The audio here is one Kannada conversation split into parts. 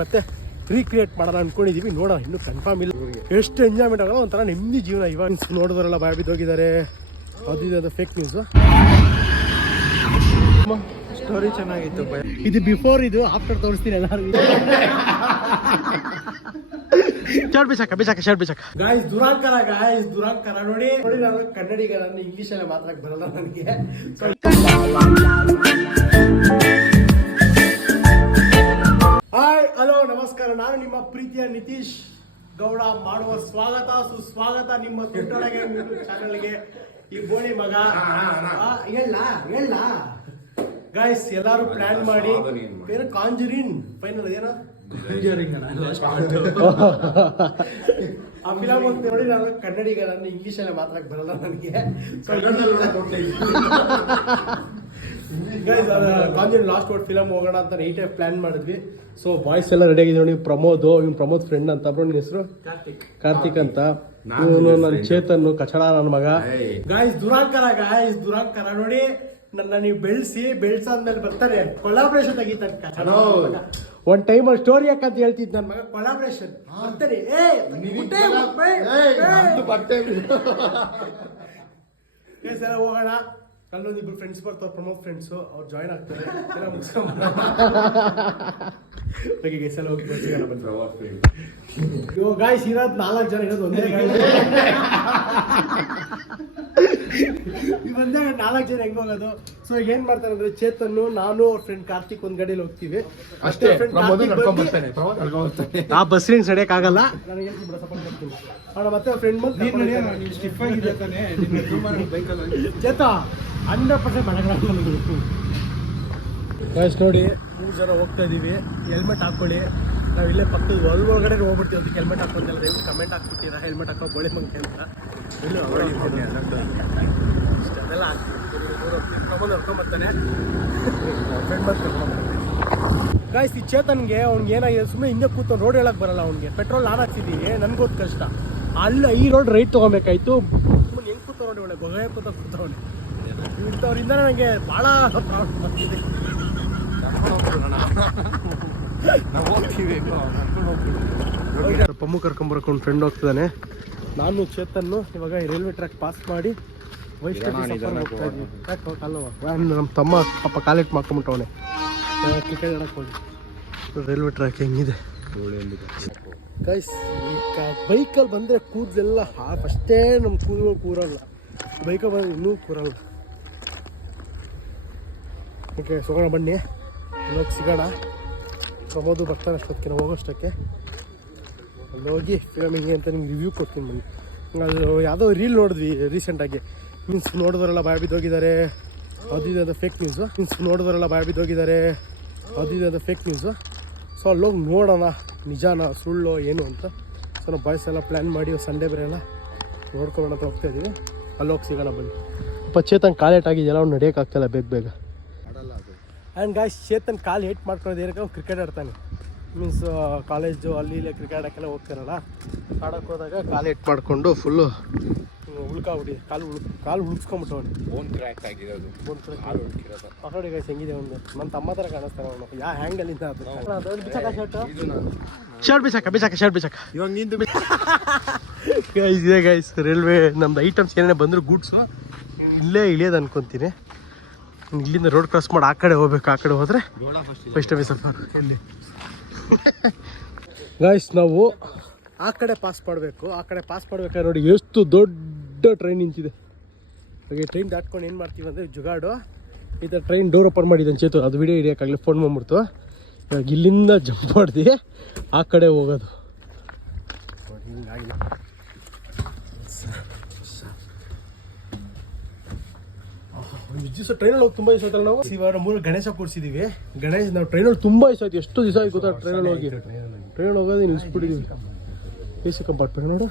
ಮತ್ತೆ ರೀಕ್ರಿಯೇಟ್ ಮಾಡೋಣ ಅನ್ಕೊಂಡಿದೀವಿ. ನೋಡೋಣ, ಇನ್ನೂ ಕನ್ಫರ್ಮ್ ಇಲ್ಲ. ಎಷ್ಟು ಎಂಜಾಯ್ಮೆಂಟ್ ಆಗೋಲ್ಲ, ಒಂಥರ ನೆಮ್ಮದಿ ಜೀವನ. ಇವಾಗ ನೋಡಿದ್ರಲ್ಲ ಬಾಯ್ ಬಿದ್ದೋಗಿದ್ದಾರೆ, ಅದು ಫೇಕ್ ನ್ಯೂಸ್. ಸ್ಟೋರಿ ಚೆನ್ನಾಗಿತ್ತು. ಇದು ಬಿಫೋರ್, ಇದು ಆಫ್ಟರ್ ತೋರಿಸ್ತೀನಿ ಎಲ್ಲರಿಗೂ. ಗಾಯ್ಸ್ ದುರಾಂಕರ ನೋಡಿ ನಾನು ಕನ್ನಡಿಗರನ್ನು ಇಂಗ್ಲಿಷ್ ಅಲ್ಲೇ ಮಾತಾಡಕ್ ಬರಲ್ಲ ನನಗೆ. ಹಾಯ್, ಹಲೋ, ನಮಸ್ಕಾರ. ನಾನು ನಿಮ್ಮ ಪ್ರೀತಿಯ ನಿತೀಶ್ ಗೌಡ ಮಾಡುವ ಸ್ವಾಗತ ಸುಸ್ವಾಗತ ನಿಮ್ಮ ದೊಡ್ಡೊಳಗೆ ಚಾನಲ್ಗೆ. ಈ ಬೋಳಿ ಮಗ ಹೇಳ ಗಾಯ್ಸ್, ಎಲ್ಲಾರು ಪ್ಲಾನ್ ಮಾಡಿ ಏನು ಕಾಂಜುರಿನ್ ಫೈನಲ್ ಏನೋ ಆ ಫಿಲಮ್ ಅಂತ ನೋಡಿ ನಾನು ಕನ್ನಡಿಗರನ್ನು ಇಂಗ್ಲಿಷ್ ಅಲ್ಲೇ ಮಾತಾಡಕ್ ಬರಲ್ಲ ನನಗೆ. ಗೈಸ್, ಕಾಂಜುರಿನ್ ಲಾಸ್ಟ್ ವರ್ಡ್ ಫಿಲಮ್ ಹೋಗೋಣ ಅಂತ ನೈಟೇ ಪ್ಲಾನ್ ಮಾಡಿದ್ವಿ. ಸೊ ಬಾಯ್ಸ್ ಎಲ್ಲ ರೆಡಿ ಆಗಿದ್ರು. ನೀವು ಪ್ರಮೋದ್ ಫ್ರೆಂಡ್ ಅಂತ ಬ್ರೋ, ನಿನ್ನ ಹೆಸರು ಕಾರ್ತಿಕ್ ಅಂತ. ಇವನು ನನ್ನ ಚೇತನ್ ಕಚಡ ನನ್ನ ಮಗ. ಗಾಯ್ಸ್ ದುರಾಂಕರ ನೋಡಿ ನನ್ನ ನೀವು ಬೆಳ್ಸಾದ್ಮೇಲೆ ಬರ್ತಾರೆ ಕೊಲಾಬ್ರೇಷನ್ ತೆಗಿತಾನೆ. ಒಂದ್ ಟೈಮ್ ಸ್ಟೋರಿ ಯಾಕಂತ ಹೇಳ್ತಿದ್ ನನ್ನ ಮಗ ಕೊಲಾಬ್ರೇಷನ್ ಅಂತಾನೆ. ಹೋಗೋಣ. ಅಲ್ಲೊಂದಿಬ್ರು ಫ್ರೆಂಡ್ಸ್ ಬರ್ತಾರೆ, ಪ್ರಮೋದ್ ಫ್ರೆಂಡ್ಸು, ಅವ್ರು ಜಾಯ್ನ್ ಆಗ್ತಾರೆ. ಗಾಯ್ಸ್ ಇರೋದು 4 ಜನ, ಇರೋದು ಒಂದೇ ಗಾಡಿ. ಬಂದಾಗ 4 ಜನ ಹೆಂಗ್ ಹೋಗೋದು? ಸೊ ಈಗ ಏನ್ ಮಾಡ್ತಾರೆ ಅಂದ್ರೆ, ಚೇತನ್ನು, ನಾನು, ಅವ್ರ ಫ್ರೆಂಡ್ ಕಾರ್ತಿಕ್ ಒಂದ್ ಗಾಡಿಯಲ್ಲಿ ಹೋಗ್ತೀವಿ ಅಷ್ಟೇ. ಆ ಬಸ್ಸಿನ ಸಡಿಯಕ್ ಆಗಲ್ಲ ನನಗೆ, ಸಪೋರ್ಟ್ ಮಾಡ್ತೀನಿ. ಮತ್ತೆ ಫ್ರೆಂಡ್ ಬಂದು ಚೇತ 100% ಮಾಡಲ್ಲ. ಗಾಯ್ಸ್ ನೋಡಿ, 3 ಜನ ಹೋಗ್ತಾ ಇದೀವಿ. ಹೆಲ್ಮೆಟ್ ಹಾಕೊಳ್ಳಿ. ನಾವು ಇಲ್ಲೇ ಪಕ್ಕದ ಒಳಗಡೆ ಹೋಗ್ಬಿಡ್ತೀವಿ. ಅದಕ್ಕೆ ಹೆಲ್ಮೆಟ್ ಹಾಕೊಂತಿಲ್ಲ, ಕಮೆಂಟ್ ಹಾಕ್ಬಿಟ್ಟಿರ ಹೆಲ್ಮೆಟ್ ಹಾಕೋ ಬೋಳಿ ಮಂಗೆ ಅಂತ. ಇಲ್ಲೂ ಅದೆಲ್ಲ ಹಾಕ್ತೀವಿ. ಹೊರ್ಕೊಂಬರ್ತಾನೆ ಫ್ರೆಂಡ್ ಬಂದು ಕರ್ಕೊಂಬರ್ತಾನೆ. ಗಾಯ್ಸ್, ಈ ಚೇತನ್ಗೆ ಅವ್ನಿಗೆ ಏನಾಗಿದೆ, ಸುಮ್ಮನೆ ಹಿಂದೆ ಕೂತ್ಕೊಂಡು ರೋಡ್ ಹೇಳಕ್ ಬರಲ್ಲ. ಅವ್ನಿಗೆ ಪೆಟ್ರೋಲ್ ನಾನು ಹಾಕ್ತಿದ್ದೀವಿ, ನನ್ಗೋದ್ ಕಷ್ಟ. ಅಲ್ಲ ಈ ರೋಡ್ ರೈಟ್ ತೊಗೊಬೇಕಾಯ್ತು. ಸುಮ್ಮನೆ ಹೆಂಗೆ ಕೂತ ನೋಡಿ, ಒಳ್ಳೆ ಗೊಗೆ ಕೂತ ಕೂತವಳೆ. ಇಂಥವ್ರಿಂದ ನನಗೆ ಭಾಳ ಪ್ರಾಬ್ಲಮ್ ಬರ್ತಿದೆ. ಪಮ್ಮು ಕರ್ಕೊಂಬರ್ಕೊಂಡು ಫ್ರೆಂಡ್ ಹೋಗ್ತಿದ್ದಾನೆ. ನಾನು ಚೇತನ್ನು ಇವಾಗ ರೈಲ್ವೆ ಟ್ರ್ಯಾಕ್ ಪಾಸ್ ಮಾಡಿ ನಮ್ಮ ತಮ್ಮ ಪಾಪ ಕಾಲೇಟ್ ಮಾಡ್ಕೊಂಬಿಟ್ಟವನೆ. ಕ್ರಿಕೆಟ್ ಆಡಕ್ಕೆ ಹೋಗಿ ರೈಲ್ವೆ ಟ್ರ್ಯಾಕ್ ಹೆಂಗಿದೆ ಗೈಸ್. ಈ ಬೈಕಲ್ಲಿ ಬಂದರೆ ಕೂದಲೆಲ್ಲ ಫಸ್ಟೇ ನಮ್ಮ ಕೂದಲು ಕೂರಲ್ಲ. ಬೈಕಲ್ಲಿ ಬಂದರೆ ಇನ್ನೂ ಕೂರಲ್ಲ. ಓಕೆ, ಹೋಗೋಣ ಬನ್ನಿ, ಹೋಗಿ ಸಿಗೋಣ. ಪ್ರಮೋದು ಬರ್ತಾನೆ ಅಷ್ಟೊತ್ತಿಗೆ, ನಾವು ಹೋಗೋಷ್ಟಕ್ಕೆ. ಅಲ್ಲಿ ಹೋಗಿ ಫಿಲಮ್ ಹಿಂಗೆ ಅಂತ ನಿಮ್ಗೆ ರಿವ್ಯೂ ಕೊಡ್ತೀನಿ ಬನ್ನಿ. ಅದು ಯಾವುದೋ ರೀಲ್ ನೋಡಿದ್ವಿ ರೀಸೆಂಟಾಗಿ. ನೋಡಿದ್ವರೆಲ್ಲ ಬಾಯ್ ಬಿದ್ದೋಗಿದ್ದಾರೆ, ಅದು ಫೇಕ್ ನ್ಯೂಸು. ನೋಡಿದ್ವರೆಲ್ಲ ಬಾಯ್ ಬಿದ್ದೋಗಿದ್ದಾರೆ, ಅದು ಫೇಕ್ ನ್ಯೂಸು. ಸೊ ಅಲ್ಲೋಗಿ ನೋಡೋಣ ನಿಜಾನ ಸುಳ್ಳು ಏನು ಅಂತ. ಸೊ ನಾವು ಬಾಯ್ಸ್ ಎಲ್ಲ ಪ್ಲ್ಯಾನ್ ಮಾಡಿ ಸಂಡೇ ಬೇರೆ ಎಲ್ಲ ನೋಡ್ಕೊಳ್ಳೋಣ ಅಂತ ಹೋಗ್ತಾಯಿದ್ದೀವಿ. ಅಲ್ಲೋಗಿ ಸಿಗೋಣ ಬನ್ನಿ. ಚೇತನ್ ಕಾಲೇಟ್ ಆಗಿದೆಯಲ್ಲ, ಅವ್ನು ನಡೆಯೋಕ್ಕಾಗ್ತಾಯಿಲ್ಲ ಬೇಗ. And guys, Chetan call eight ಮಾಡ್ಕೊಳ್ಳೋದು ಏನಕ್ಕೆ, ಅವ್ನು ಕ್ರಿಕೆಟ್ ಆಡ್ತಾನೆ. ಮೀನ್ಸ್ ಕಾಲೇಜು ಅಲ್ಲಿ ಇಲ್ಲೇ ಕ್ರಿಕೆಟ್ ಆಡೋಕ್ಕೆಲ್ಲ ಹೋಗ್ತಾರಲ್ಲ, ಆಡೋಕ್ಕೆ ಹೋದಾಗ ಕಾಲು ಏಟ್ ಮಾಡಿಕೊಂಡು ಫುಲ್ಲು ಉಳ್ಕಾಬಿಡಿ, ಕಾಲು ಉಳ್ಸ್ಕೊಂಬಿಟ್ಟವನು. ಪಕಡಿ ಗಾಯ್ಸ್ ಹೆಂಗಿದೆ ಅವ್ನು. ನನ್ನ ತಮ್ಮ ಥರ ಕಾಣಿಸ್ತಾನೆ ಅವನು. ಯಾವ ಹ್ಯಾಂಗಲ್ಲಿಂದ ಶರ್ಟ್ ಬಿಸಾಕ ಇವಾಗ ನಿಂದು ಗೈಸ್. ಇದೆ ಗೈಸ್, ರೈಲ್ವೆ ನಮ್ದು ಐಟಮ್ಸ್ ಏನೇನೇ ಬಂದರೂ ಗೂಡ್ಸು ಇಲ್ಲೇ ಇಳಿಯೋದು ಅನ್ಕೊತೀನಿ. ಇಲ್ಲಿಂದ ರೋಡ್ ಕ್ರಾಸ್ ಮಾಡಿ ಆ ಕಡೆ ಹೋಗ್ಬೇಕು. ಆ ಕಡೆ ಹೋದರೆ ಫಸ್ಟ್ ಇಲ್ಲಿ ಗಾಯ್ಸ್ ನಾವು ಆ ಕಡೆ ಪಾಸ್ ಮಾಡಬೇಕು. ಆ ಕಡೆ ಪಾಸ್ ಮಾಡ್ಬೇಕಾದ್ರೆ ನೋಡಿ ಎಷ್ಟು ದೊಡ್ಡ ಟ್ರೈನ್ ನಿಂತಿದೆ. ಹಾಗೆ ಟ್ರೈನ್ ದಾಟ್ಕೊಂಡು ಏನು ಮಾಡ್ತೀವಿ ಅಂದರೆ, ಜುಗಾಡು ಈ ಥರ ಟ್ರೈನ್ ಡೋರ್ ಓಪನ್ ಮಾಡಿದ್ದಾನೆ ಚೇತು. ಅದು ವಿಡಿಯೋ ಹಿಡಿಯೋಕ್ಕಾಗಲಿ, ಫೋನ್ ಬಂದ್ಬಿಡ್ತು. ಇವಾಗ ಇಲ್ಲಿಂದ ಜಂಪ್ ಮಾಡ್ದು ಆ ಕಡೆ ಹೋಗೋದು. ಹಿಂಗಾಗಿ ದಿವಸ ಟ್ರೈನಲ್ಲಿ ಹೋಗಿ ತುಂಬ ದಿವಸ ಆಯ್ತಲ್ಲ. ನಾವು ಇವಾಗ 3 ಗಣೇಶ ಕೂರಿಸಿದ್ದೀವಿ. ನಾವು ಟ್ರೈನಲ್ಲಿ ತುಂಬ ದಿವಸ ಆಯ್ತು. ಎಷ್ಟು ದಿವಸ ಆಯ್ತು ಗೊತ್ತಾ ಟ್ರೈನಲ್ಲಿ ಹೋಗೋದು ನಿಲ್ಲಿಸ್ಬಿಟ್ಟಿದ್ದೀವಿ. ಎ ಸಿ ಕಂಪಾರ್ಟ್ಮೆಂಟ್ ನೋಡು,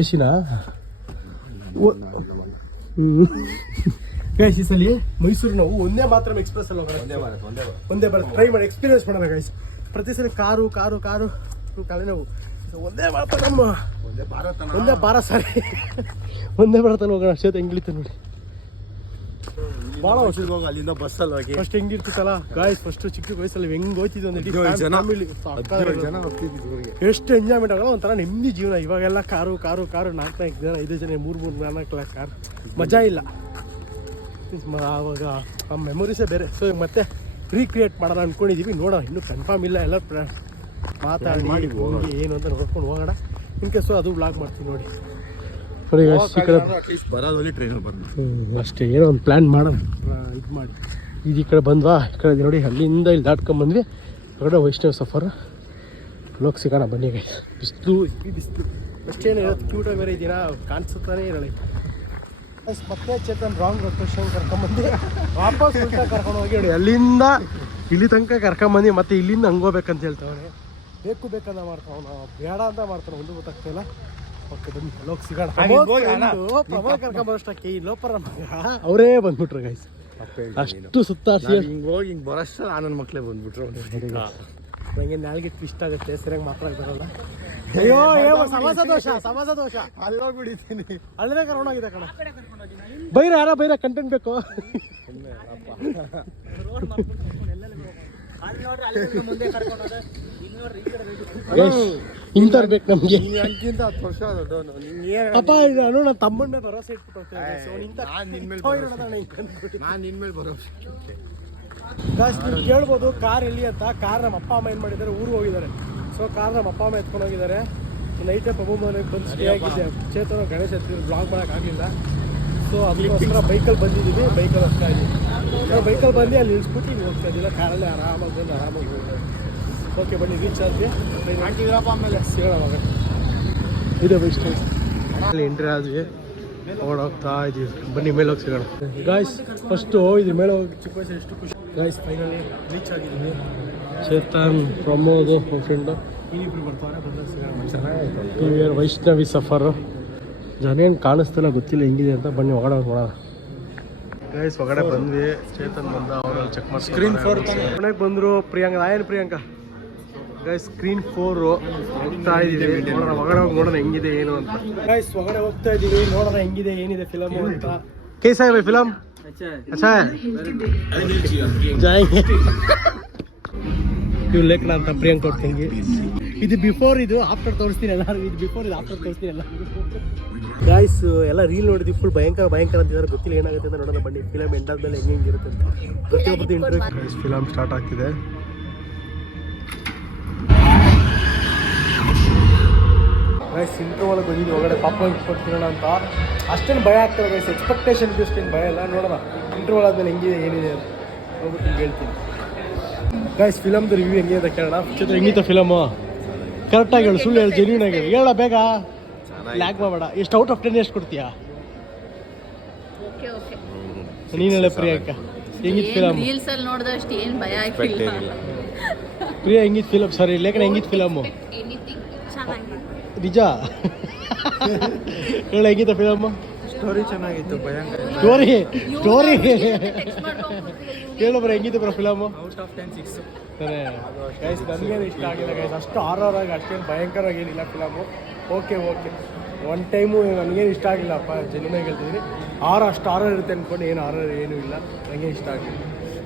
ಎ ಸಿನಾ ಗೈಸ್. ಈ ಸಲ ಮೈಸೂರು ನಾವು ಒಂದೇ ಮಾತ್ರ ಎಕ್ಸ್ಪ್ರೆಸ್ಸಲ್ಲಿ ಹೋಗೋಣ. ಒಂದೇ ಬರುತ್ತೆ, ಟ್ರೈ ಮಾಡಿ ಎಕ್ಸ್ಪೀರಿಯನ್ಸ್ ಮಾಡೋಣ ಗೈಸ್. ಪ್ರತಿ ಸಲ ಕಾರು ತಲೆನೋವು. ಒಂದೇ ಮಾತ್ರ ನಮ್ಮ ಒಂದೇ ಭಾರತ ಹೋಗೋಣ ಅಷ್ಟೇ. ಹೆಂಗಿಳಿತು ನೋಡಿ. ಭಾಳ ಹೋಗಿ ಅಲ್ಲಿಂದ ಬಸ್ಸಲ್ಲಿ ಹೋಗಿ ಫಸ್ಟ್ ಹೆಂಗಿರ್ತಿತ್ತಲ್ಲ ಗಾಯ್ಸ್ ಫಸ್ಟ್ ಚಿಕ್ಕ ವಯಸ್ಸಲ್ಲಿ ಹೆಂಗ್ ಹೋಗ್ತಿದ್ವಿ ಒಂದು ಇಡೀ 17 ಜನ. ಫ್ಯಾಮಿಲಿ ಜನ ಹೋಗ್ತಿದ್ವಿ ಊರಿಗೆ. ಎಷ್ಟು ಎಂಜಾಯ್ಮೆಂಟ್ ಆಗಲ್ಲ ಒಂಥರ ನೆಮ್ಮದಿ ಜೀವನ. ಇವಾಗೆಲ್ಲ ಕಾರು 4 ಜನ 5 ಜನ 3 4 ಕಾರ್ ಮಜಾ ಇಲ್ಲ. ಆವಾಗ ಆ ಮೆಮೊರೀಸೇ ಬೇರೆ. ಸೊ ಮತ್ತೆ ರೀಕ್ರಿಯೇಟ್ ಮಾಡೋಣ ಅಂದ್ಕೊಂಡಿದ್ದೀವಿ. ನೋಡೋಣ ಇನ್ನೂ ಕನ್ಫರ್ಮ್ ಇಲ್ಲ. ಎಲ್ಲ ಮಾತಾಡಿ ಮಾಡಿ ಹೋಗೋಣ. ಏನು ಅಂತ ನೋಡ್ಕೊಂಡು ಹೋಗೋಣ. ಇನ್ ಕೇಸು ಅದು ವ್ಲಾಗ್ ಮಾಡ್ತೀನಿ ನೋಡಿ. ನೋಡಿ ಈ ಕಡೆ ಅಟ್ಲೀಸ್ಟ್ ಬರೋದಲ್ಲಿ ಟ್ರೈನಲ್ಲಿ ಬಂದು ಅಷ್ಟೇ ಏನೋ ಒಂದು ಪ್ಲ್ಯಾನ್ ಮಾಡೋಣ. ಇದು ಮಾಡಿ ಈ ಕಡೆ ಬಂದ್ವಾ, ಈ ಕಡೆ ನೋಡಿ ಅಲ್ಲಿಂದ ಇಲ್ಲಿ ದಾಟ್ಕೊಂಡ್ಬಂದ್ವಿ. ಹೊರಗಡೆ ವೈಷ್ಣವ್ ಸಫರ್ ಲೋಕ್ ಸಿಗೋಣ ಬನ್ನಿ. ಬಿಸಿಲು ಬಿಸಿಲು ಅಷ್ಟೇನು ಇರೋದು. ಕ್ಯೂಟಾಗಿ ಬೇರೆ ಇದ್ದೀರಾ ಕಾಣಿಸುತ್ತಾನೆ ಇರಲಿ. ಮತ್ತೆ ಚೇತನ್ ರಾಂಗ್ ಲೊಕೇಶನ್ ಕರ್ಕೊಂಬಂದು ವಾಪಸ್ ಉಲ್ಟಾ ಕರ್ಕೊಂಡು ಹೋಗಿ ನೋಡಿ ಅಲ್ಲಿಂದ ಇಲ್ಲಿ ತನಕ ಕರ್ಕೊಂಬಂದು ಮತ್ತೆ ಇಲ್ಲಿಂದ ಹಂಗೋಬೇಕಂತ ಹೇಳ್ತಾವನೆ. ಬೇಕಂತ ಮಾಡ್ತಾವನ, ಬೇಡ ಅಂತ ಮಾಡ್ತಾನೆ, ಒಂದು ಗೊತ್ತಾಗ್ತಿಲ್ಲ. ಓಕೆ ಬನ್ನಿ ಲೋಕ್ ಸಿಗೋಣ. ಪ್ರಮೋದ್ ಕರ್ಕೊಂಬರೋಷ್ಟಕ್ಕೆ ಈ ಲೋಪರ ಅವರೇ ಬಂದ್ಬಿಟ್ರು ಗೈಸ್. ಅಷ್ಟು ಸುತ್ತಾಡ್ಸಿ ಹಿಂಗೆ ಹೋಗಿ ಹಿಂಗೆ ಬರೋಷ್ಟು ನನ್ನ ಮಕ್ಕಳೇ ಬಂದ್ಬಿಟ್ರು. ನಂಗೆ ನಾಲ್ಗೆ ಟ್ವಿಸ್ಟ್ ಆಗುತ್ತೆ, ಸರಿಯಾಗಿ ಮಾತಾಡ್ತಾರಲ್ಲ. ಅಯ್ಯೋ ಸಮಾಸ ದೋಷ ಅಲ್ಲಿ ಹೋಗ್ಬಿಡಿತೀನಿ. ಅಲ್ಲೇ ಕರ್ಕೊಂಡೋಗಿದೆ ಕಣ. ಬೈರ ಕಂಟೆಂಟ್ ಬೇಕು. ಇಂಥವ್ರು ಬೇಕು ನಮ್ಗೆ. ನನಗಿಂತ 10 ವರ್ಷ ದೊಡ್ಡವನು. ಅಪ್ಪ ನಾನು ನನ್ನ ತಮ್ಮನ ಮೇಲೆ ಭರವಸೆ ಇಟ್ಬಿಟ್ಟು ನಾನು ನಿನ್ಮೇಲೆ ಭರವಸೆ. ನೀವು ಕೇಳ್ಬೋದು ಕಾರ್ ಎಲ್ಲಿ ಅಂತ. ಕಾರ್ ನಮ್ಮ ಅಪ್ಪ ಅಮ್ಮ ಏನು ಮಾಡಿದ್ದಾರೆ, ಊರಿಗೆ ಹೋಗಿದ್ದಾರೆ. ಸೊ ಕಾರ್ ನಮ್ಮ ಅಪ್ಪ ಅಮ್ಮ ಎತ್ಕೊಂಡು ಹೋಗಿದ್ದಾರೆ. ನೈಟೇ ಪಬ್ಬ ಮನೆಗೆ ಬಂದು ಸ್ಟೇ ಆಗಿದೆ. ಚೇತನ ಗಣೇಶ ಎತ್ತಿದ್ರು, ಬ್ಲಾಗ್ ಮಾಡೋಕ್ಕಾಗಲಿಲ್ಲ. ಸೊ ಅದಕ್ಕೋಸ್ಕರ ಬೈಕಲ್ಲಿ ಬಂದಿದ್ದೀವಿ. ಬೈಕಲ್ಲಿ ಹೋಗ್ತಾ ಇದ್ದೀವಿ. ನಾವು ಬೈಕಲ್ಲಿ ಬಂದು ಅಲ್ಲಿ ಇಳಿಸ್ಬಿಟ್ಟು ಹಿಂಗೆ ಹೋಗ್ತಾ ಇದ್ದಿಲ್ಲ. ಕಾರಲ್ಲಿ ಆರಾಮಾಗಿ ಬಂದು ಆರಾಮಾಗಿ ಹೋಗ್ತಾ. ಓಕೆ ಬನ್ನಿ ರೀಚ್ ಆದ್ವಿ. ಆಮೇಲೆ ಸಿಗೋಣ. ಇದೆ ವೈಷ್ಣವ್ ಅಲ್ಲಿ ಎಂಟ್ರಿ ಆದ್ವಿ. ಓಡೋಗ್ತಾ ಇದ್ದೀವಿ. ಬನ್ನಿ ಮೇಲೆ ಹೋಗಿ ಸಿಗೋಣ ಗಾಯ್ಸ್. ಫಸ್ಟು ಇದು ಮೇಲೆ ಹೋಗಿ ಚಿಕ್ಕ ವಯಸ್ಸು ಎಷ್ಟು ಖುಷಿ ಗಾಯ್ಸ್. ಫೈನಲಿ ರೀಚ್ ಆಗಿದ್ದೀವಿ. ಚೇತನ್ ಪ್ರಮೋದ್ ನನ್ನ ಫ್ರೆಂಡು ಇನ್ನಿಬ್ರು ಬರ್ತಾರೆ. ಬಂದಾಗ ಸಿಗೋಣ. ವೈಷ್ಣವಿ ಸಫರು ಜನ ಏನು ಕಾಣಿಸ್ತಿಲ್ಲ, ಗೊತ್ತಿಲ್ಲ ಹೆಂಗಿದೆ ಅಂತ. ಬನ್ನಿ ಒಳಗಡೆ ನೋಡೋಣ ಗೈಸ್. ಒಳಗಡೆ ಬಂದ್ವಿ. ಚೇತನ್ ಬಂದ, ಅವರು ಚೆಕ್ ಮಾಡಿ ಸ್ಕ್ರೀನ್ 4 ಮನೆಗೆ ಬಂದರು. ಪ್ರಿಯಾಂಕಾ ಗೈಸ್ ಸ್ಕ್ರೀನ್ 4 ಹೋಗ್ತಾ ಇದೀವಿ. ನೋಡೋಣ ಒಳಗಡೆ ಹೋಗಿ ನೋಡೋಣ ಹೆಂಗಿದೆ ಏನು ಅಂತ. ಗೈಸ್ ಒಳಗಡೆ ಹೋಗ್ತಾ ಇದೀವಿ, ನೋಡೋಣ ಹೆಂಗಿದೆ ಏನಿದೆ ಫಿಲಮ್ ಅಂತ. कैसा है भाई फिल्म? अच्छा है. जाएंगे ಇವ್ ಲೇಖನ ಅಂತ ಪ್ರಿಯಾಂಕ ಅವ್ರ ತಂಗಿ. ಇದು ಬಿಫೋರ್, ಇದು ಆಫ್ಟರ್ ತೋರಿಸ್ತೀನಿ ಎಲ್ಲರೂ. ಇದು ಬಿಫೋರ್, ಇದು ಆಫ್ಟರ್ ತೋರಿಸ್ತೀನಿ ಎಲ್ಲ. ಗಾಯ್ಸ್ ಎಲ್ಲ ರೀಲ್ ನೋಡಿದ್ವಿ. ಫುಲ್ ಭಯಂಕರ ಅಂತಿದ್ದಾರೆ. ಗೊತ್ತಿಲ್ಲ ಏನಾಗುತ್ತೆ ಅಂತ ನೋಡೋಣ ಬನ್ನಿ. ಫಿಲಮ್ ಎಂಡ್ ಆದ್ಮೇಲೆ ಹೆಂಗಿರುತ್ತೆ ಅಂತ ಪ್ರತಿಯೊಬ್ಬರು ಇಂಟರ್ವ್ಯೂ. ಫಿಲಮ್ ಸ್ಟಾರ್ಟ್ ಆಗ್ತಿದೆ. ಗೈಸ್ ಇಂಟರ್ವಲ್ ಬಂದಿದ್ದು ಒಳಗಡೆ ಪಾಪ್ಕಾರ್ನ್ ಕೊಡ್ತಿರೋಣ ಅಂತ. ಅಷ್ಟೇನು ಭಯ ಆಗ್ತದೆ ಗೈಸ್. ಎಕ್ಸ್ಪೆಕ್ಟೇಷನ್ ಅಷ್ಟೇನು ಭಯ ಇಲ್ಲ. ನೋಡೋಣ ಇಂಟರ್ವಲ್ ಆದ್ಮೇಲೆ ಹೆಂಗಿದೆ ಏನಿದೆ ಅಂತ ಹೋಗ್ಬಿಟ್ಟು ಹಿಂಗೆ ಹೇಳ್ತೀನಿ. ಗೈಸ್ ಫಿಲಮ್ದು ರಿವ್ಯೂ ಹೆಂಗಿದೆ ಅಂತ ಕೇಳೋಣ. ಚಿತ್ರ ಹೆಂಗಿತ್ತು ಫಿಲಮು? ಕರೆಕ್ಟಾಗಿ ಹೇಳು, ಸುಳ್ಳು ಹೇಳು, ಜೆನ್ಯೂನ್ ಆಗಿ ಹೇಳ ಬೇಗ. ಲ್ಯಾಗ್ ಮಾಡಬೇಡ. ಎಷ್ಟು ಔಟ್ ಆಫ್ 10 ಎಷ್ಟು ಕೊಡ್ತೀಯಾ? ನೀನು ಹೇಳ ಪ್ರಿಯಾಂಕ, ಹೆಂಗಿತ್ತು ಫಿಲಮ್? ರೀಲ್ಸಲ್ಲಿ ನೋಡಿದಷ್ಟು ಏನು ಭಯ ಆಗಿಲ್ಲ. ಪ್ರಿಯಾ ಹೆಂಗಿತ್ತು ಫಿಲಮ್? ಸಾರಿ ಲೇಖನ ಹೆಂಗಿತ್ತು ಫಿಲಮು? ನಿಜ ಹೇಳ ಹೆಂಗಿತ್ತು ಫಿಲಮ್? ಸ್ಟೋರಿ ಚೆನ್ನಾಗಿತ್ತು. ಭಯಂಕರ ಸ್ಟೋರಿ ಹೇಳು ಬ್ರೋ, ಹೆಂಗಿತ್ತು ಬ್ರೋ ಫಿಲಮು? Out of 10 6. ಸರಿ ಗೈಸ್, ನನಗೇನು ಇಷ್ಟ ಆಗಿಲ್ಲ ಗೈಸ್. ಅಷ್ಟು ಹಾರರ್ ಆಗಿ ಅಷ್ಟೇನು ಭಯಂಕರವಾಗಿ ಏನಿಲ್ಲ ಫಿಲಮು. ಓಕೆ ಒನ್ ಟೈಮು ನನಗೇನು ಇಷ್ಟ ಆಗಿಲ್ಲಪ್ಪ, ಜೆನ್ಯೂನಾಗಿ ಹೇಳ್ತಿದ್ದೀನಿ. ಅಷ್ಟು ಹಾರರ್ ಇರುತ್ತೆ ಅಂದ್ಕೊಂಡು ಏನು ಹಾರರ್ ಏನೂ ಇಲ್ಲ. ನನಗೆ ಇಷ್ಟ ಆಗಿಲ್ಲ.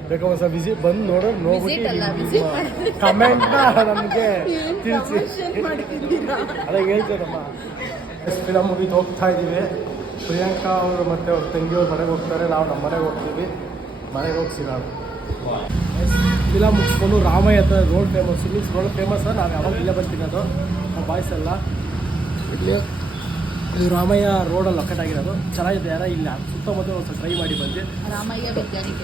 ಬೇಕಾ ಒಂದ್ಸಲ ವಿಸಿಟ್ ಬಂದು ನೋಡ್ಬಿಟ್ಟು ಕಮೆಂಟ್ನ ನಮಗೆ ತಿಳಿಸಿ. ಅದಾಗ ಹೇಳ್ತದಮ್ಮ. ಫಿಲಮ್ ಮುಗಿದು ಹೋಗ್ತಾ ಇದ್ದೀವಿ. ಪ್ರಿಯಾಂಕಾ ಅವರು ಮತ್ತು ಅವ್ರ ತಂಗಿಯವ್ರು ಮನೆಗೆ ಹೋಗ್ತಾರೆ. ನಾವು ನಮ್ಮ ಮನೆಗೆ ಹೋಗ್ತೀವಿ. ಮನೆಗೆ ಹೋಗಿ ಸಿಗೋಣ. ಫಿಲಮ್ ಮುಗಿಸ್ಕೊಂಡು ರಾಮಯ್ಯ ಹತ್ರ ರೋಡ್ ಫೇಮಸ್. ಇಲ್ಲಿ ರೋಡ್ ಫೇಮಸ್. ನಾವು ಯಾವಾಗ ಇಲ್ಲೇ ಬರ್ತೀನಿ ಅದು ನಮ್ಮ ಬಾಯ್ಸ್ ಎಲ್ಲ. ಇಲ್ಲಿ ಇದು ರಾಮಯ್ಯ ರೋಡಲ್ಲಿ ಲೊಕೇಟ್ ಆಗಿರೋದು. ಚೆನ್ನಾಗಿದೆ. ಯಾರ ಇಲ್ಲಿ ಸುತ್ತಮುತ್ತ ಒಂದು ಟ್ರೈ ಮಾಡಿ ಬಂದು ರಾಮಯ್ಯ ವಿಜ್ಞಾನಿಕ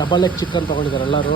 ಡಬಲ್ ಎಗ್ ಚಿಕನ್ ತೊಗೊಂಡಿದ್ದಾರೆ ಎಲ್ಲರೂ.